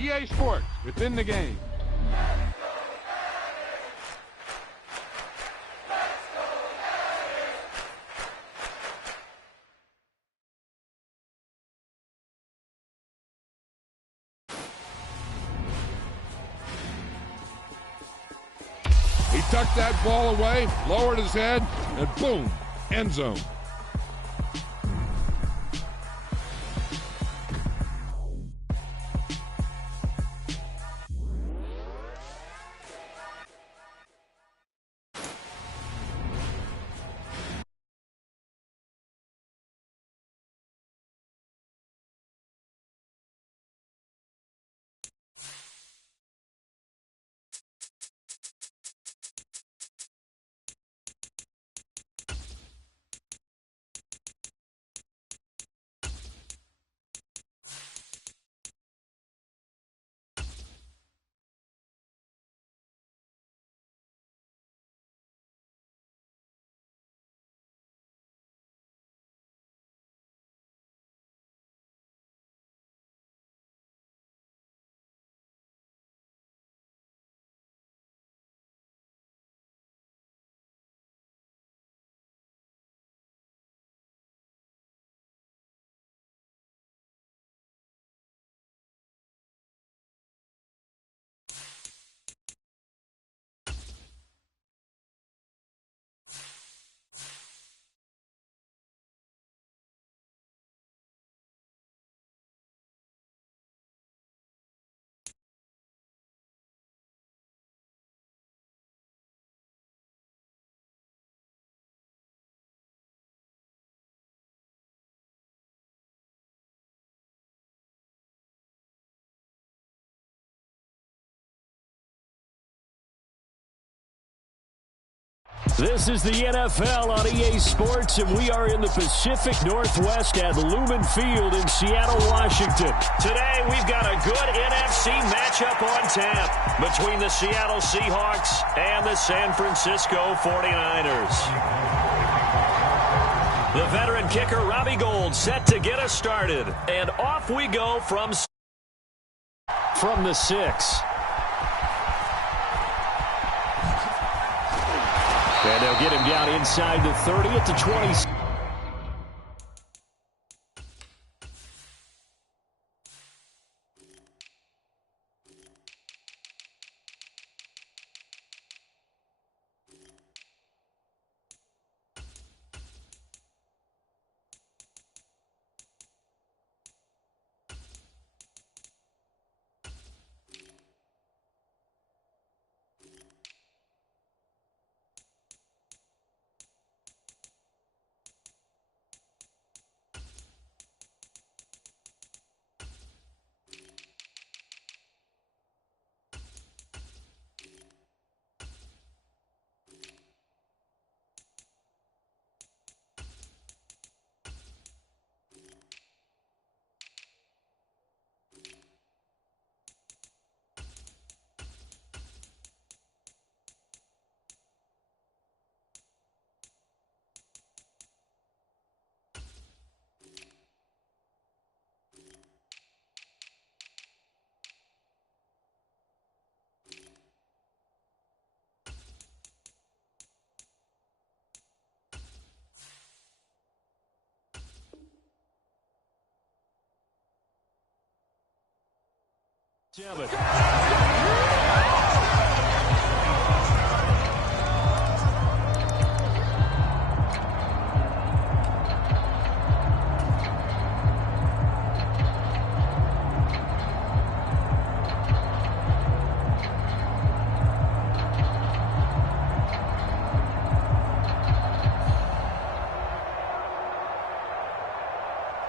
EA Sports, within the game. He tucked that ball away, lowered his head, and boom, end zone. This is the NFL on EA Sports, and we are in the Pacific Northwest at Lumen Field in Seattle, Washington. Today, we've got a good NFC matchup on tap between the Seattle Seahawks and the San Francisco 49ers. The veteran kicker, Robbie Gould, set to get us started. And off we go from the 6. And they'll get him down inside the 30 at the 20.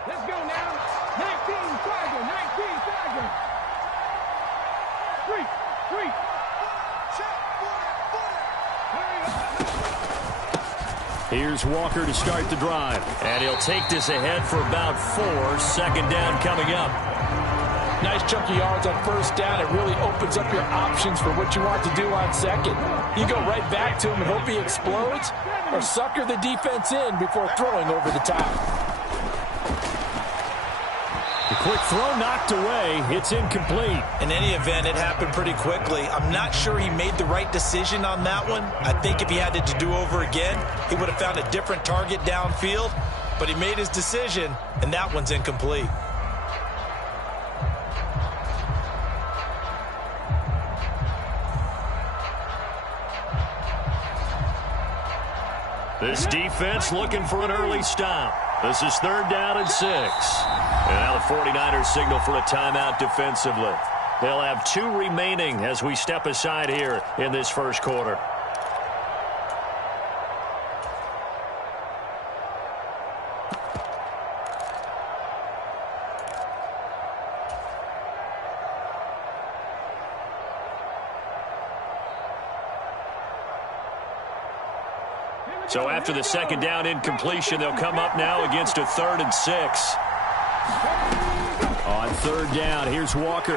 Let's go now. 19 Tiger, 19 Tiger. Three. Here's Walker to start the drive. And he'll take this ahead for about 4. Second down coming up. Nice chunky yards on first down. It really opens up your options for what you want to do on second. You go right back to him and hope he explodes, or sucker the defense in before throwing over the top. The quick throw knocked away. It's incomplete. In any event, it happened pretty quickly. I'm not sure he made the right decision on that one. I think if he had it to do over again, he would have found a different target downfield. But he made his decision, and that one's incomplete. This defense looking for an early stop. This is 3rd down and 6. And now the 49ers signal for a timeout defensively. They'll have 2 remaining as we step aside here in this first quarter. So after the 2nd down incompletion, they'll come up now against a 3rd and 6. On 3rd down, here's Walker.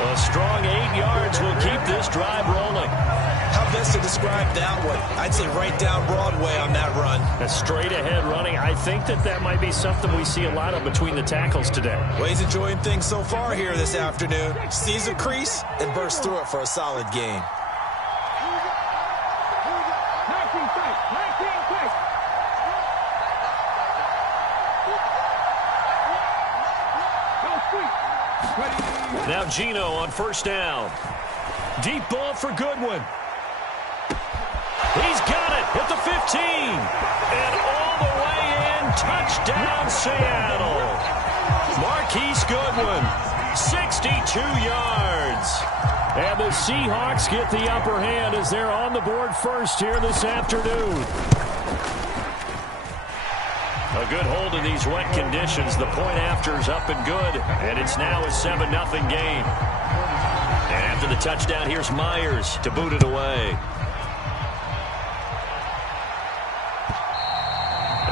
A strong 8 yards will keep this drive rolling. How best to describe that one? I'd say right down Broadway on that run. A straight ahead running. I think that might be something we see a lot of between the tackles today. Well, he's enjoying things so far here this afternoon. Sees a crease and bursts through it for a solid gain. Now Gino on 1st down. Deep ball for Goodwin. He's got it at the 15. And all the way in. Touchdown, Seattle. Marquise Goodwin, 62 yards. And the Seahawks get the upper hand as they're on the board first here this afternoon. A good hold in these wet conditions. The point after is up and good. And it's now a 7-0 game. And after the touchdown, here's Myers to boot it away.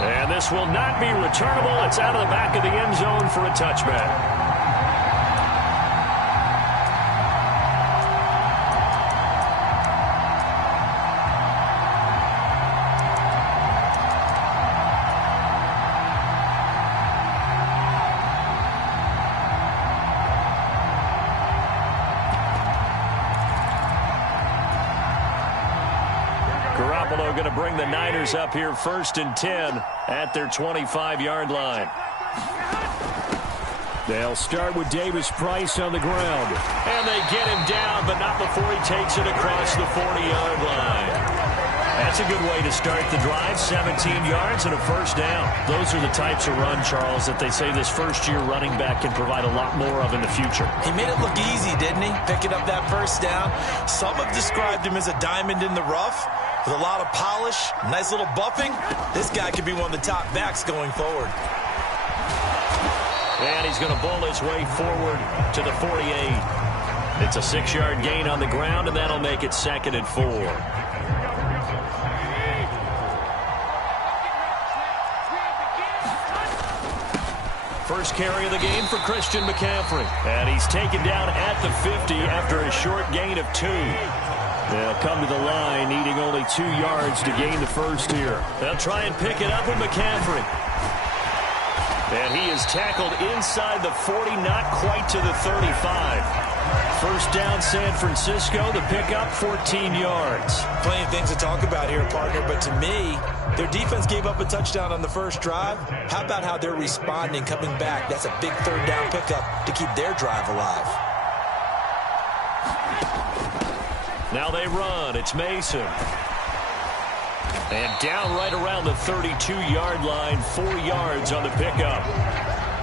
And this will not be returnable. It's out of the back of the end zone for a touchback. Going to bring the Niners up here 1st and 10 at their 25-yard line. They'll start with Davis Price on the ground. And they get him down, but not before he takes it across the 40-yard line. That's a good way to start the drive. 17 yards and a 1st down. Those are the types of run, Charles, that they say this first-year running back can provide a lot more of in the future. He made it look easy, didn't he? Picking up that 1st down. Some have described him as a diamond in the rough. With a lot of polish, nice little buffing, this guy could be one of the top backs going forward. And he's going to bowl his way forward to the 48. It's a 6-yard gain on the ground, and that'll make it 2nd and 4. First carry of the game for Christian McCaffrey. And he's taken down at the 50 after a short gain of 2. They'll come to the line, needing only 2 yards to gain the first here. They'll try and pick it up with McCaffrey. And he is tackled inside the 40, not quite to the 35. 1st down, San Francisco. The pickup, 14 yards. Plenty of things to talk about here, partner, but to me, their defense gave up a touchdown on the first drive. How about how they're responding, coming back? That's a big 3rd down pickup to keep their drive alive. Now they run. It's Mason. And down right around the 32-yard line, 4 yards on the pickup.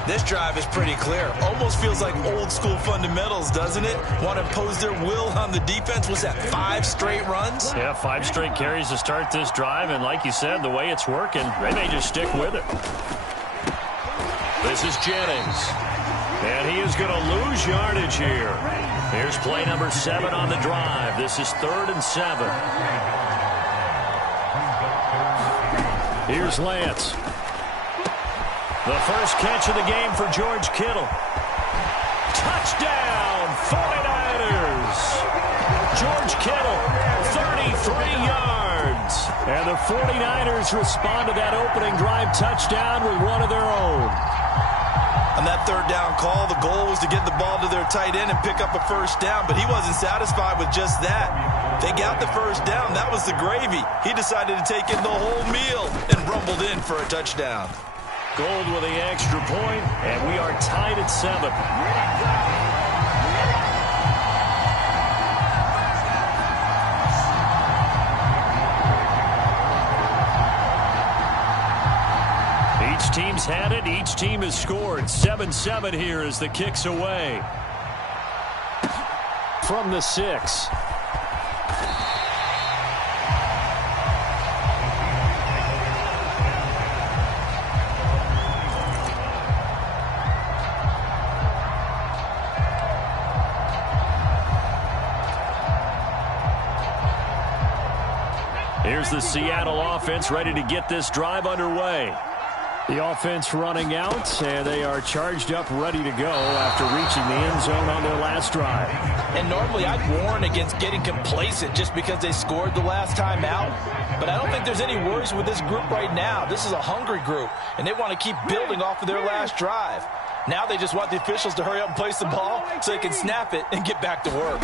This drive is pretty clear. Almost feels like old-school fundamentals, doesn't it? Want to impose their will on the defense. Was that 5 straight runs? Yeah, 5 straight carries to start this drive. And like you said, the way it's working, they may just stick with it. This is Jennings. And he is going to lose yardage here. Here's play number 7 on the drive. This is 3rd and 7. Here's Lance. The first catch of the game for George Kittle. Touchdown, 49ers. George Kittle, 33 yards. And the 49ers respond to that opening drive touchdown with one of their own. that third down call. The goal was to get the ball to their tight end and pick up a first down, but he wasn't satisfied with just that. They got the first down. That was the gravy. He decided to take in the whole meal and rumbled in for a touchdown. Gold with the extra point, and we are tied at 7. Each team's had it. Each team has scored. 7-7 here as the kick's away. From the 6. Here's the Seattle offense ready to get this drive underway. The offense running out, and they are charged up, ready to go after reaching the end zone on their last drive. And normally I'd warn against getting complacent just because they scored the last time out. But I don't think there's any worries with this group right now. This is a hungry group, and they want to keep building off of their last drive. Now they just want the officials to hurry up and place the ball so they can snap it and get back to work.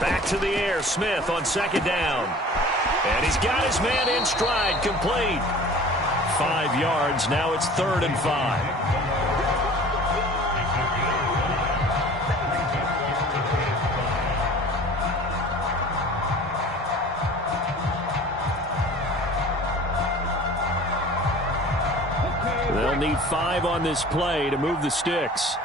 Back to the air, Smith on second down. And he's got his man in stride, complete. 5 yards, now it's 3rd and 5. They'll need 5 on this play to move the sticks.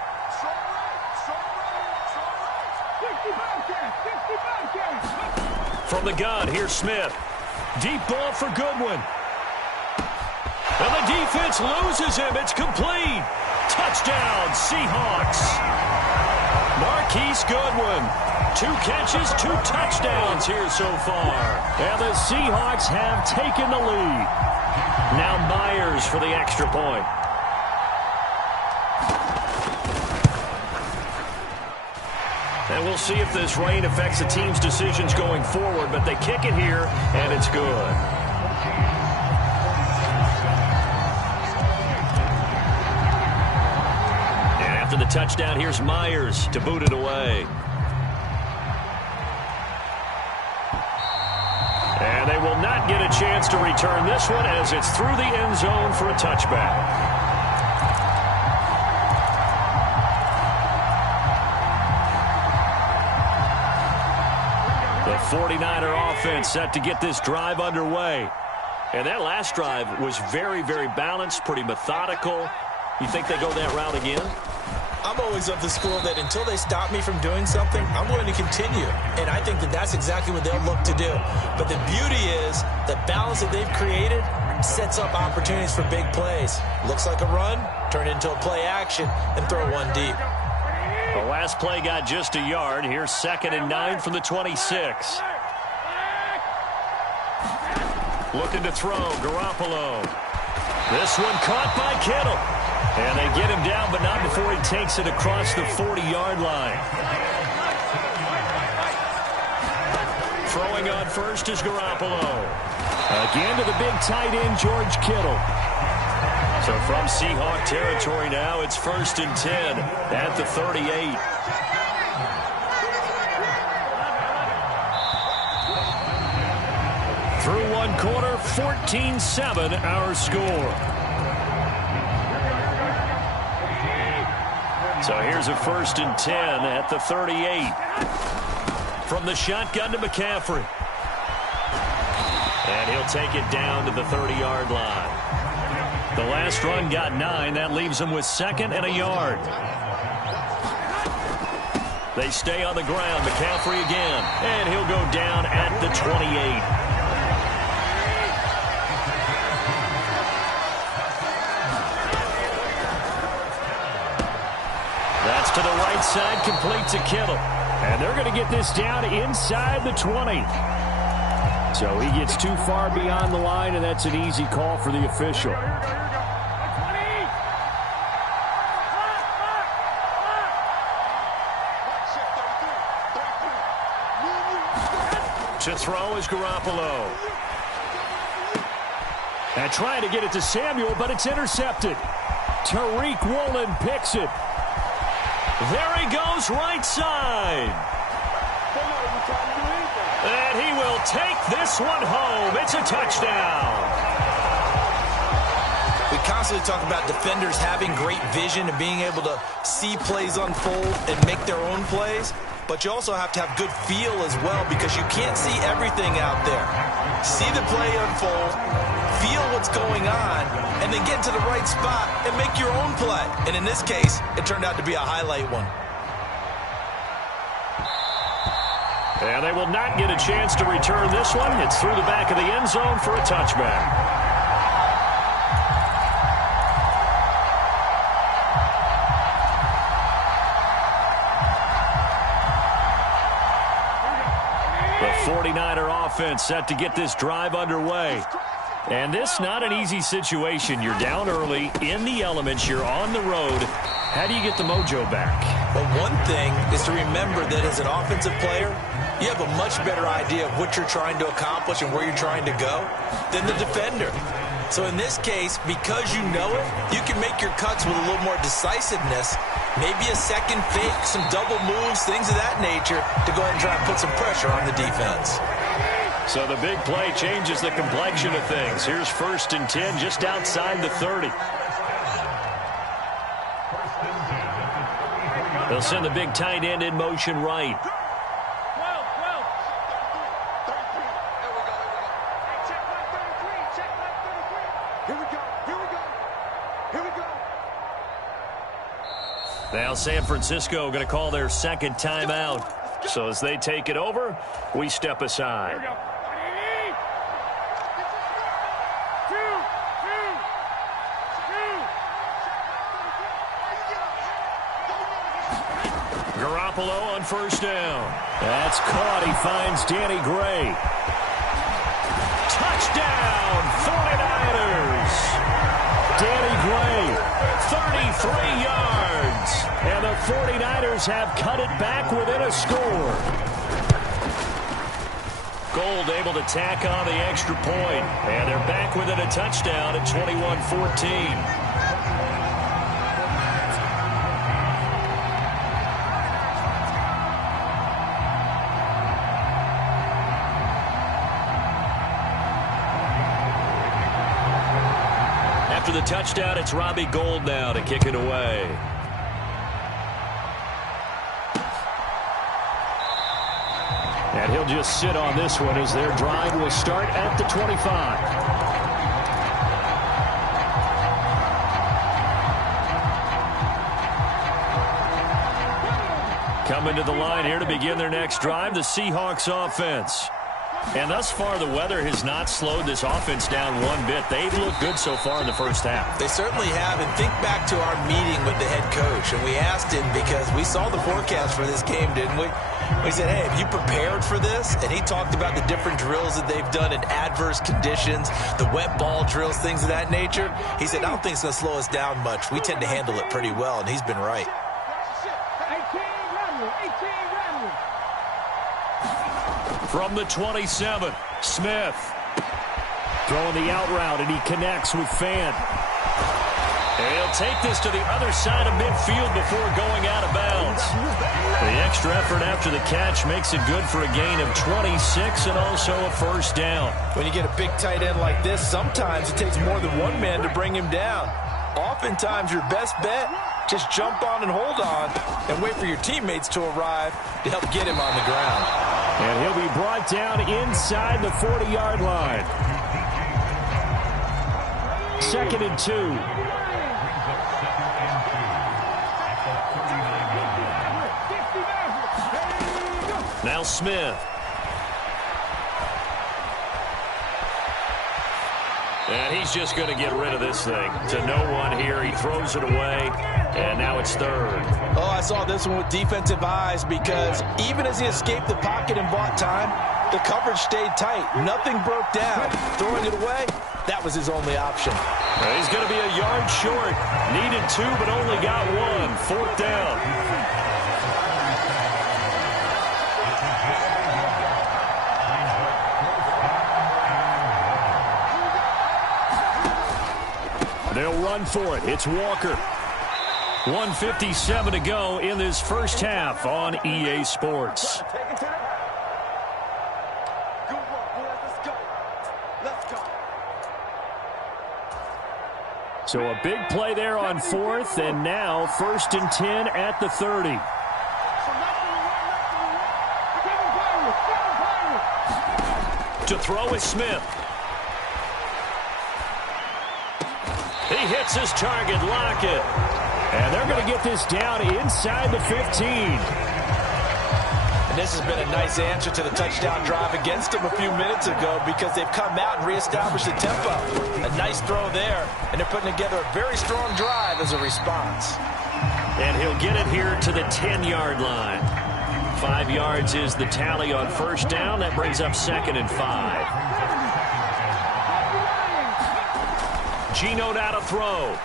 From the gun, here's Smith. Deep ball for Goodwin. And the defense loses him. It's complete. Touchdown, Seahawks. Marquise Goodwin. 2 catches, 2 touchdowns here so far. And the Seahawks have taken the lead. Now Myers for the extra point. And we'll see if this rain affects the team's decisions going forward, but they kick it here, and it's good. And after the touchdown, here's Myers to boot it away. And they will not get a chance to return this one as it's through the end zone for a touchback. The 49er offense set to get this drive underway. And that last drive was very, very balanced, pretty methodical. You think they go that route again? I'm always of the school that until they stop me from doing something, I'm going to continue. And I think that that's exactly what they'll look to do. But the beauty is the balance that they've created sets up opportunities for big plays. Looks like a run, turn it into a play action, and throw one deep. The last play got just a yard. Here's 2nd and 9 from the 26. Looking to throw, Garoppolo. This one caught by Kittle. And they get him down, but not before he takes it across the 40-yard line. Throwing on first is Garoppolo. Again to the big tight end, George Kittle. So from Seahawk territory now, it's 1st and 10 at the 38. Through one quarter, 14-7 our score. So here's a 1st and 10 at the 38. From the shotgun to McCaffrey. And he'll take it down to the 30-yard line. The last run got 9. That leaves them with 2nd and a yard. They stay on the ground. McCaffrey again. And he'll go down at the 28. That's to the right side, complete to Kittle. And they're going to get this down inside the 20. So he gets too far beyond the line, and that's an easy call for the official. To throw is Garoppolo. And trying to get it to Samuel, but it's intercepted. Tariq Woolen picks it. There he goes right side. And he will take this one home. It's a touchdown. We constantly talk about defenders having great vision and being able to see plays unfold and make their own plays. But you also have to have good feel as well because you can't see everything out there. See the play unfold, feel what's going on, and then get to the right spot and make your own play. And in this case, it turned out to be a highlight one. And they will not get a chance to return this one. It's through the back of the end zone for a touchback. The 49er offense set to get this drive underway. And this not an easy situation. You're down early, in the elements, you're on the road. How do you get the mojo back? Well, one thing is to remember that as an offensive player, you have a much better idea of what you're trying to accomplish and where you're trying to go than the defender. So in this case, because you know it, you can make your cuts with a little more decisiveness, maybe a second fake, some double moves, things of that nature, to go ahead and try and put some pressure on the defense. So the big play changes the complexion of things. Here's 1st and 10 just outside the 30. They'll send the big tight end in motion right. Now San Francisco going to call their second timeout. So as they take it over, we step aside. Garoppolo on 1st down. That's caught. He finds Danny Gray. Touchdown, 49ers. Danny Gray, 33 yards. And the 49ers have cut it back within a score. Gold able to tack on the extra point. And they're back within a touchdown at 21-14. After the touchdown, it's Robbie Gould now to kick it away. And he'll just sit on this one as their drive will start at the 25. Coming to the line here to begin their next drive, the Seahawks offense. And thus far, the weather has not slowed this offense down one bit. They've looked good so far in the first half. They certainly have. And think back to our meeting with the head coach. And we asked him because we saw the forecast for this game, didn't we? We said, hey, have you prepared for this? And he talked about the different drills that they've done in adverse conditions, the wet ball drills, things of that nature. He said, I don't think it's going to slow us down much. We tend to handle it pretty well, and he's been right. From the 27, Smith. Throwing the out route, and he connects with Fant. And he'll take this to the other side of midfield before going out of bounds. The extra effort after the catch makes it good for a gain of 26 and also a 1st down. When you get a big tight end like this, sometimes it takes more than one man to bring him down. Oftentimes, your best bet, just jump on and hold on and wait for your teammates to arrive to help get him on the ground. And he'll be brought down inside the 40-yard line. 2nd and 2. Now Smith. And he's just going to get rid of this thing. To no one here. He throws it away. And now it's 3rd. Oh, I saw this one with defensive eyes because even as he escaped the pocket and bought time, the coverage stayed tight. Nothing broke down. Throwing it away, that was his only option. Well, he's going to be a yard short. Needed 2, but only got 1. 4th down. They'll run run for it. It's Walker. 1:57 to go in this first half on EA Sports. So a big play there on 4th, and now 1st and 10 at the 30. To throw is Smith. He hits his target, Lockett. And they're going to get this down inside the 15. And this has been a nice answer to the touchdown drive against them a few minutes ago because they've come out and reestablished the tempo. A nice throw there, and they're putting together a very strong drive as a response. And he'll get it here to the 10-yard line. 5 yards is the tally on first down. That brings up 2nd and 5. Geno now to throw.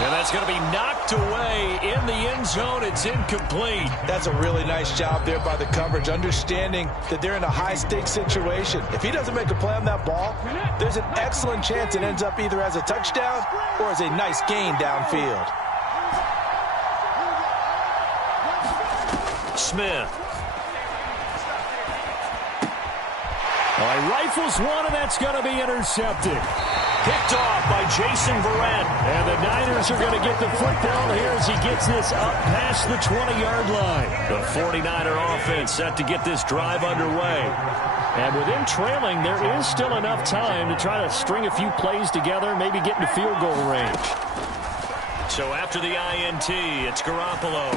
And that's going to be knocked away in the end zone. It's incomplete. That's a really nice job there by the coverage, understanding that they're in a high-stakes situation. If he doesn't make a play on that ball, there's an excellent chance it ends up either as a touchdown or as a nice gain downfield. Smith. He rifles one, and that's going to be intercepted. Picked off by Jason Verrett. And the Niners are going to get the football here as he gets this up past the 20-yard line. The 49er offense set to get this drive underway. And with him trailing, there is still enough time to try to string a few plays together, maybe get into field goal range. So after the INT, it's Garoppolo.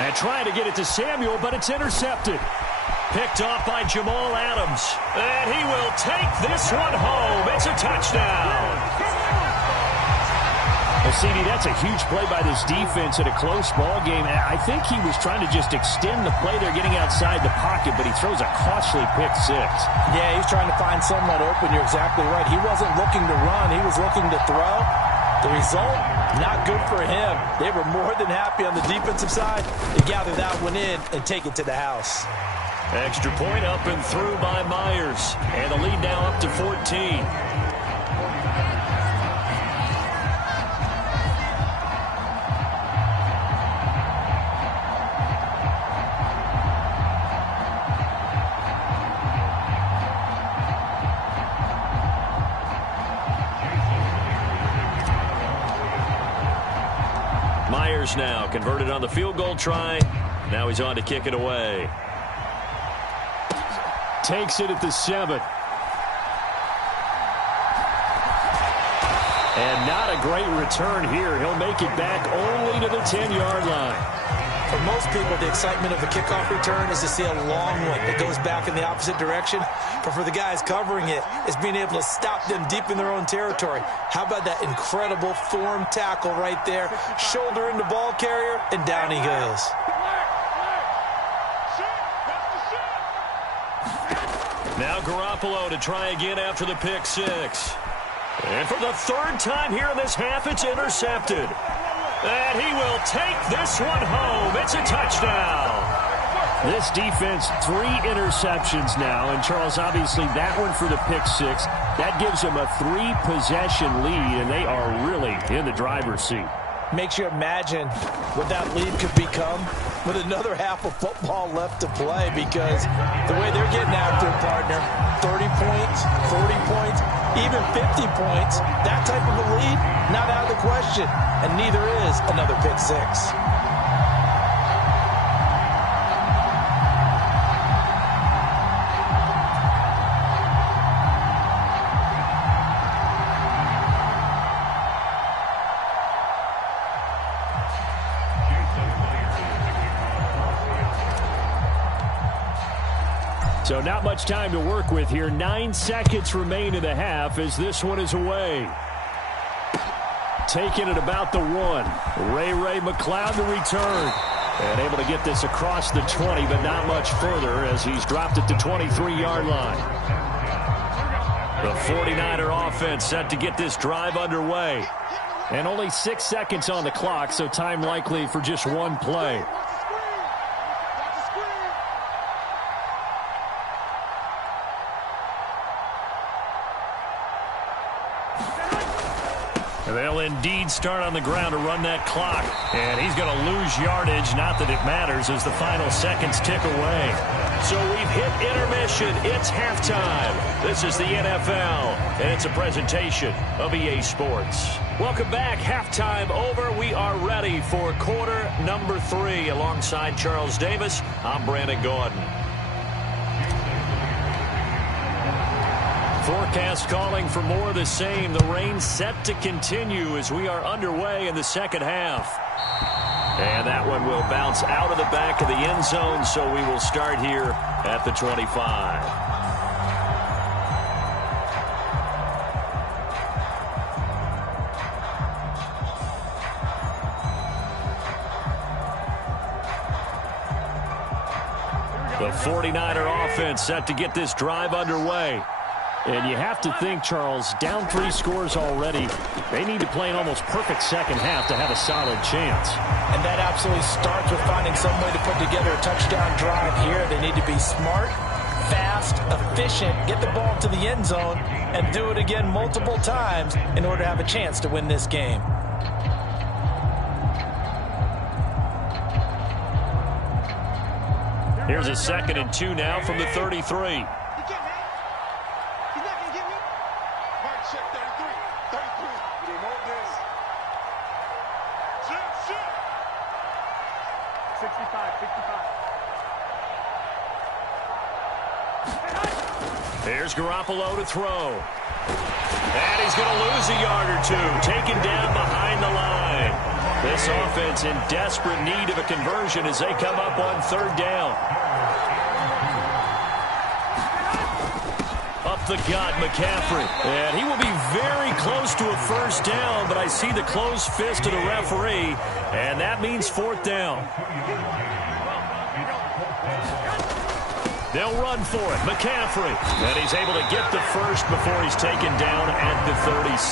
And trying to get it to Samuel, but it's intercepted. Picked off by Jamal Adams. And he will take this one home. It's a touchdown. Well, CD, that's a huge play by this defense in a close ball game. I think he was trying to just extend the play there, getting outside the pocket, but he throws a costly pick 6. Yeah, he's trying to find someone open. You're exactly right. He wasn't looking to run. He was looking to throw. The result, not good for him. They were more than happy on the defensive side to gather that one in and take it to the house. Extra point up and through by Myers. And the lead now up to 14. Myers now converted on the field goal try. Now he's on to kick it away. Takes it at the 7. And not a great return here. He'll make it back only to the 10-yard line. For most people, the excitement of a kickoff return is to see a long one that goes back in the opposite direction. But for the guys covering it, it's being able to stop them deep in their own territory. How about that incredible form tackle right there? Shoulder into ball carrier, and down he goes. Now Garoppolo to try again after the pick 6. And for the 3rd time here in this half, it's intercepted. And he will take this one home. It's a touchdown. This defense, 3 interceptions now. And, Charles, obviously that one for the pick 6. That gives them a 3-possession lead, and they are really in the driver's seat. Makes you imagine what that lead could become with another half of football left to play, because the way they're getting after it, partner, 30 points, 40 points, even 50 points, that type of a lead, not out of the question, and neither is another pick 6. So not much time to work with here. 9 seconds remain in the half as this one is away. Taking it about the 1. Ray McLeod to return. And able to get this across the 20, but not much further as he's dropped it to 23-yard line. The 49er offense set to get this drive underway. And only 6 seconds on the clock, so time likely for just one play. indeed start on the ground to run that clock. And he's going to lose yardage. Not that it matters as the final seconds tick away. So we've hit intermission. It's halftime. This is the NFL, and it's a presentation of EA Sports. Welcome back. Halftime over. We are ready for quarter number 3. Alongside Charles Davis, I'm Brandon Gaudin. Forecast calling for more of the same. The rain set to continue as we are underway in the second half. And that one will bounce out of the back of the end zone, so we will start here at the 25. The 49er offense set to get this drive underway. And you have to think, Charles, down 3 scores already. They need to play an almost perfect second half to have a solid chance. And that absolutely starts with finding some way to put together a touchdown drive here. They need to be smart, fast, efficient, get the ball to the end zone, and do it again multiple times in order to have a chance to win this game. Here's a 2nd and 2 now from the 33. Here's Garoppolo to throw. And he's going to lose a yard or 2. Taken down behind the line. This offense in desperate need of a conversion as they come up on 3rd down. Up the gut, McCaffrey. And he will be very close to a 1st down, but I see the closed fist of the referee, and that means 4th down. They'll run for it. McCaffrey. And he's able to get the 1st before he's taken down at the 36.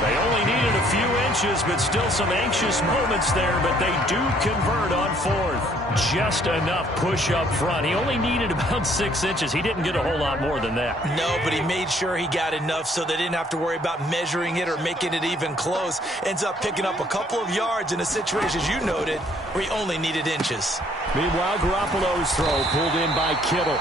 They only needed a few inches, but still some anxious moments there, but they do convert on 4th. Just enough push up front. He only needed about 6 inches. He didn't get a whole lot more than that. No, but he made sure he got enough so they didn't have to worry about measuring it or making it even close. Ends up picking up a couple of yards in a situation, as you noted, where he only needed inches. Meanwhile, Garoppolo's throw pulled in by Kittle.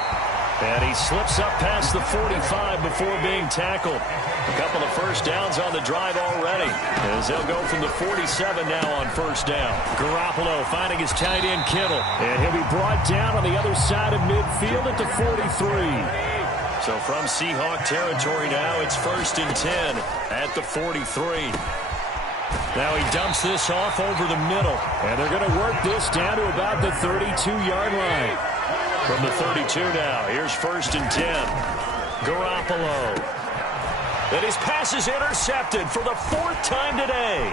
And he slips up past the 45 before being tackled. A couple of 1st downs on the drive already, as they'll go from the 47 now on 1st down. Garoppolo finding his tight end Kittle. And he'll be brought down on the other side of midfield at the 43. So from Seahawk territory now, it's 1st and 10 at the 43. Now he dumps this off over the middle. And they're going to work this down to about the 32-yard line. From the 32 now, here's 1st and 10. Garoppolo. And his pass is intercepted for the 4th time today.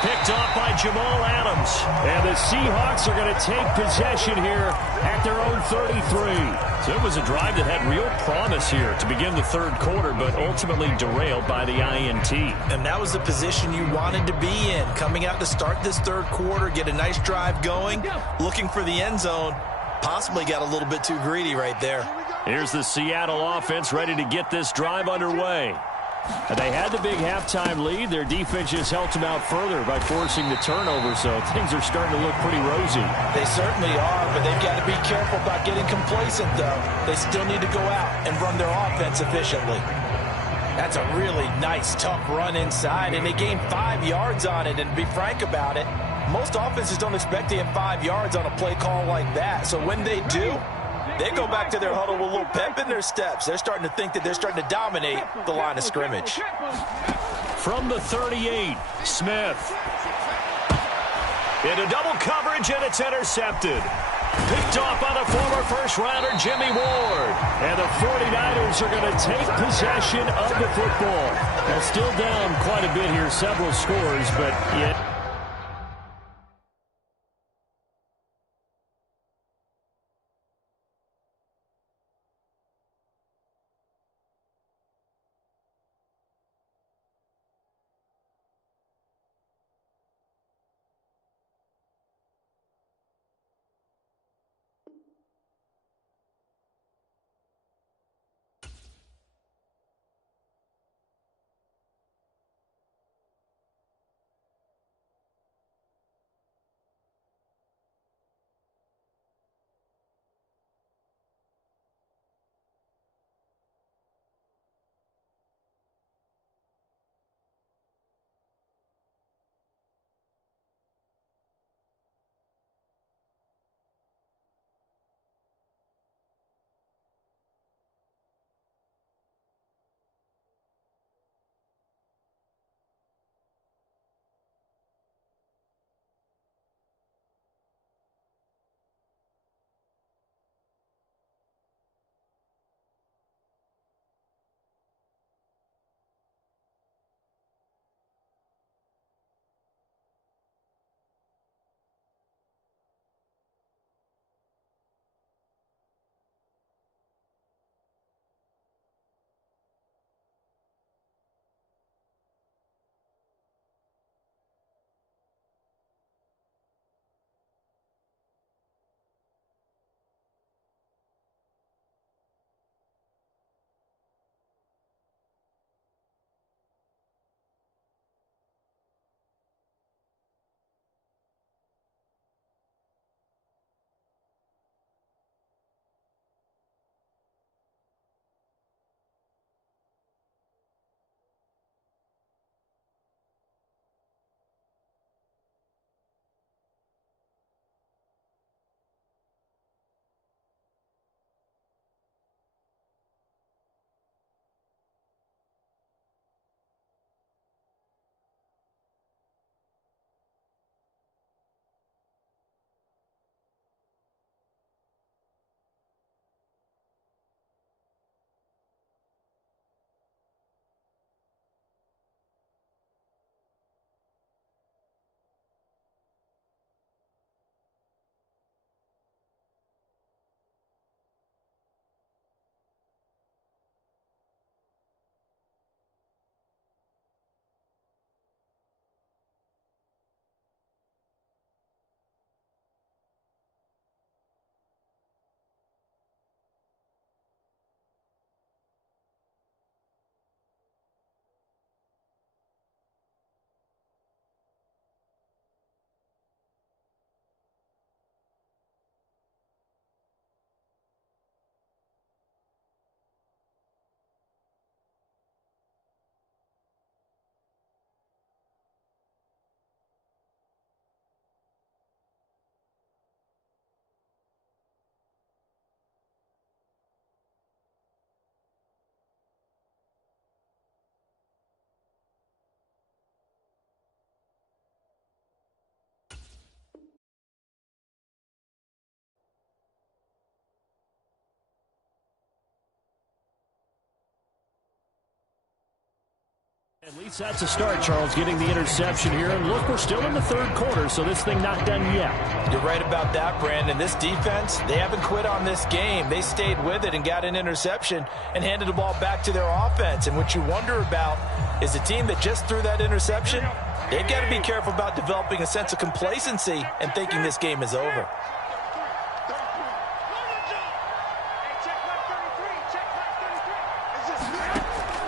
Picked off by Jamal Adams. And the Seahawks are going to take possession here at their own 33. So it was a drive that had real promise here to begin the 3rd quarter, but ultimately derailed by the INT. And that was the position you wanted to be in. Coming out to start this 3rd quarter, get a nice drive going, looking for the end zone. Possibly got a little bit too greedy right there. Here's the Seattle offense ready to get this drive underway. And they had the big halftime lead. Their defense just helped them out further by forcing the turnover, so things are starting to look pretty rosy. They certainly are, but they've got to be careful about getting complacent, though. They still need to go out and run their offense efficiently. That's a really nice, tough run inside, and they gained 5 yards on it. And to be frank about it, most offenses don't expect to get 5 yards on a play call like that. So when they do, they go back to their huddle with a little pep in their steps. They're starting to think that they're starting to dominate the line of scrimmage. From the 38, Smith. Into double coverage, and it's intercepted. Picked off by the former first-rounder Jimmy Ward. And the 49ers are going to take possession of the football. They're still down quite a bit here, several scores, but yet... At least that's a start, Charles, getting the interception here. And look, we're still in the third quarter, so this thing not done yet. You're right about that, Brandon. This defense, they haven't quit on this game. They stayed with it and got an interception and handed the ball back to their offense. And what you wonder about is the team that just threw that interception, they've got to be careful about developing a sense of complacency and thinking this game is over.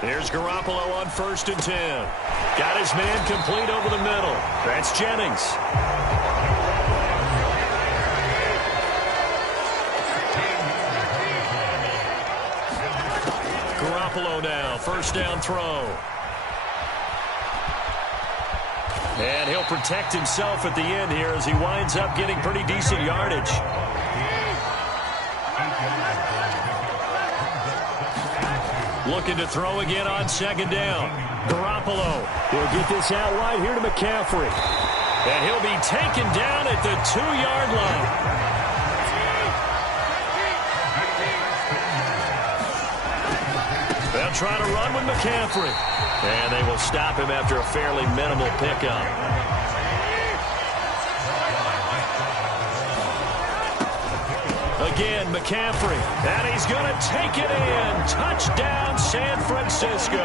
Here's Garoppolo on 1st and 10. Got his man complete over the middle. That's Jennings. Garoppolo now, 1st down throw. And he'll protect himself at the end here as he winds up getting pretty decent yardage. Looking to throw again on 2nd down. Garoppolo will get this out wide here to McCaffrey. And he'll be taken down at the 2-yard line. They'll try to run with McCaffrey. And they will stop him after a fairly minimal pickup. Again, McCaffrey, and he's going to take it in. Touchdown, San Francisco.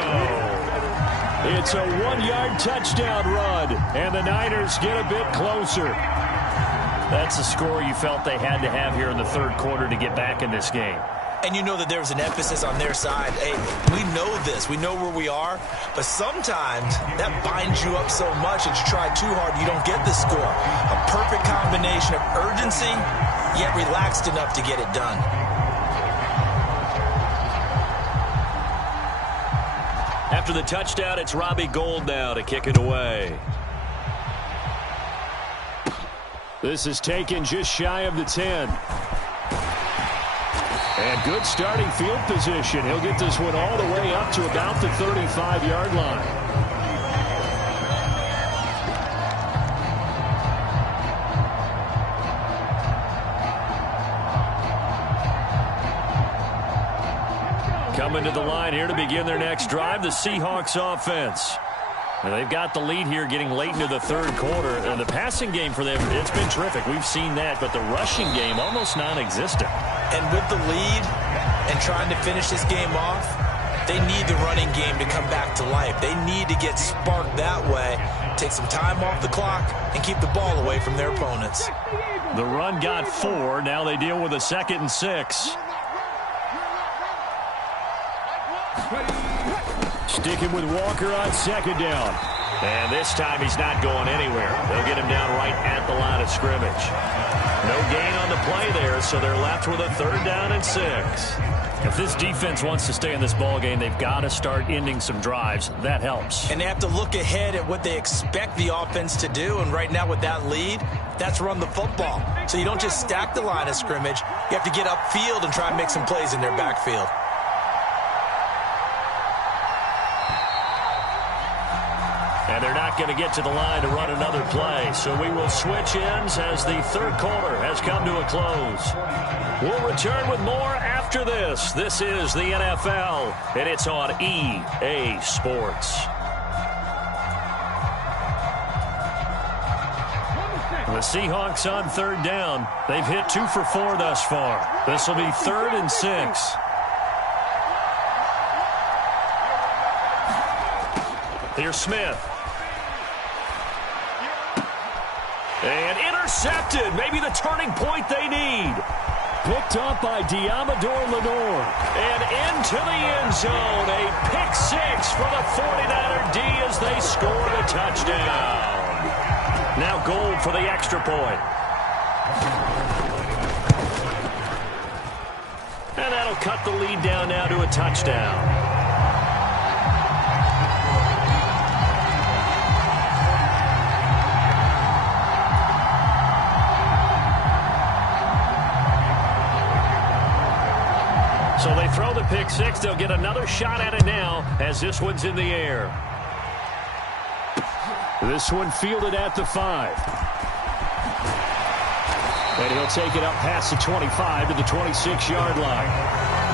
It's a 1-yard touchdown run, and the Niners get a bit closer. That's the score you felt they had to have here in the third quarter to get back in this game. And you know that there's an emphasis on their side. Hey, we know this. We know where we are. But sometimes that binds you up so much that you try too hard, you don't get the score. A perfect combination of urgency, yet relaxed enough to get it done. After the touchdown, it's Robbie Gould now to kick it away. This is taken just shy of the 10. And good starting field position. He'll get this one all the way up to about the 35-yard line. Coming to the line here to begin their next drive, the Seahawks offense. And they've got the lead here getting late into the third quarter. And the passing game for them, it's been terrific. We've seen that, but the rushing game almost non-existent. And with the lead and trying to finish this game off, they need the running game to come back to life. They need to get sparked that way, take some time off the clock, and keep the ball away from their opponents. The run got 4. Now they deal with a 2nd and 6. Sticking with Walker on 2nd down. And this time he's not going anywhere. They'll get him down right at the line of scrimmage. No gain on the play there, so they're left with a 3rd down and 6. If this defense wants to stay in this ballgame, they've got to start ending some drives. That helps. And they have to look ahead at what they expect the offense to do. And right now with that lead, that's run the football. So you don't just stack the line of scrimmage. You have to get upfield and try and make some plays in their backfield. And they're not going to get to the line to run another play. So we will switch ends as the third quarter has come to a close. We'll return with more after this. This is the NFL, and it's on EA Sports. The Seahawks on 3rd down. They've hit 2 for 4 thus far. This will be 3rd and 6. Here's Smith. And intercepted. Maybe the turning point they need. Picked up by Diamador Lenore. And into the end zone. A pick 6 for the 49er D as they score the touchdown. Now Gould for the extra point. And that'll cut the lead down now to a touchdown. So they throw the pick 6. They'll get another shot at it now as this one's in the air. This one fielded at the 5. And he'll take it up past the 25 to the 26-yard line.